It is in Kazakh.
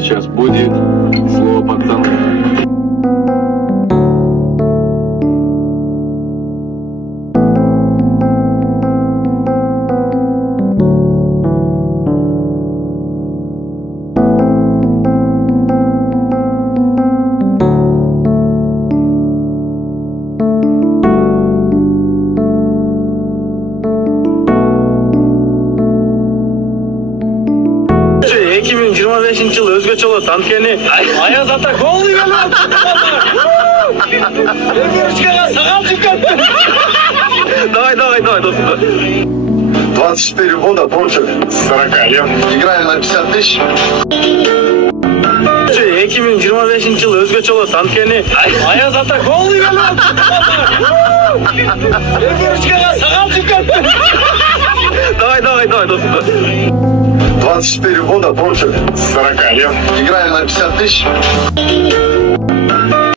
Сейчас будет слово пацаны. Yıl özgeç olur tankeni. Ayaz atak oluyor lan. Сагал çıkarttı. Давай, доступ. 24 года против 40 лет. Играем на 50 тысяч. 2025 yıl özgeç olur tankeni. Ayaz atak oluyor lan. Сагал çıkarttı. Давай, доступ. 24 года против 40 лет. Играем на 50 тысяч.